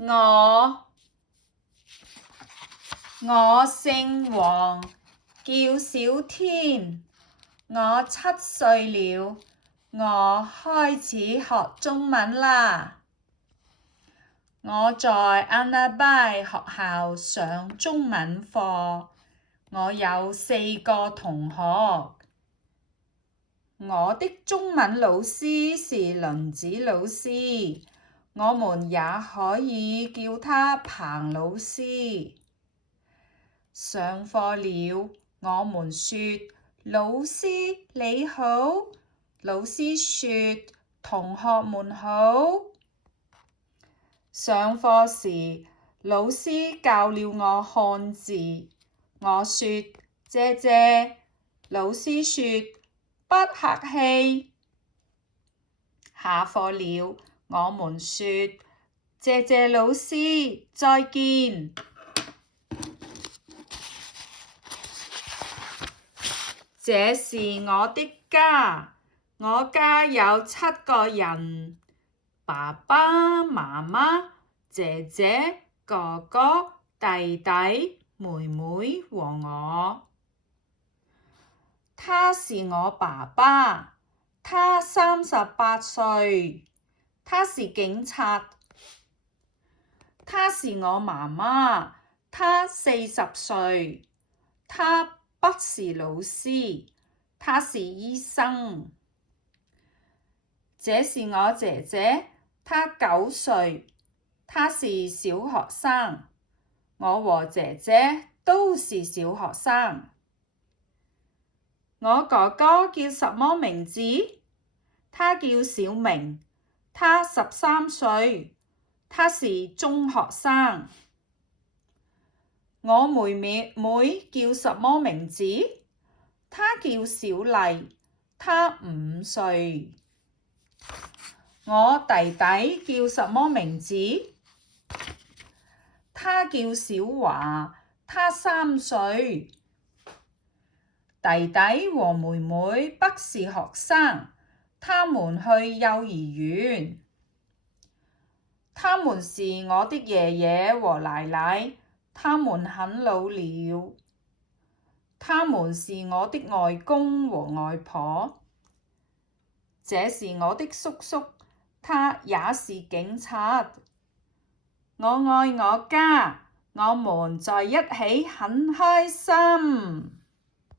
我姓黃，叫小天。我7歲了，我開始學中文啦。我在安娜拜學校上中文課，我有4個同學。我的中文老師是輪子老師，我們也可以叫他彭老師。上課了，我們說老師你好，老師說同學們好。上課時，老師教了我漢字，我說謝謝，老師說不客氣。下課了，我們說謝謝老師，再見。這是我的家，我家有7個人，爸爸媽媽、姐姐、哥哥、弟弟、妹妹和我。他是我爸爸，他38歲，他是警察。他是我媽媽，她40歲，她不是老師，她是醫生。這是我姐姐，她9歲，她是小學生。我和姐姐都是小學生。我哥哥叫什麼名字？他叫小明，他13歲，他是中學生。我妹妹叫什麼名字？她叫小麗，她5歲。我弟弟叫什麼名字？他叫小華，他3歲。弟弟和妹妹不是學生，他們去幼兒園。他們是我的爺爺和奶奶，他們很老了。他們是我的外公和外婆。這是我的叔叔，他也是警察。我愛我家，我們在一起很開心。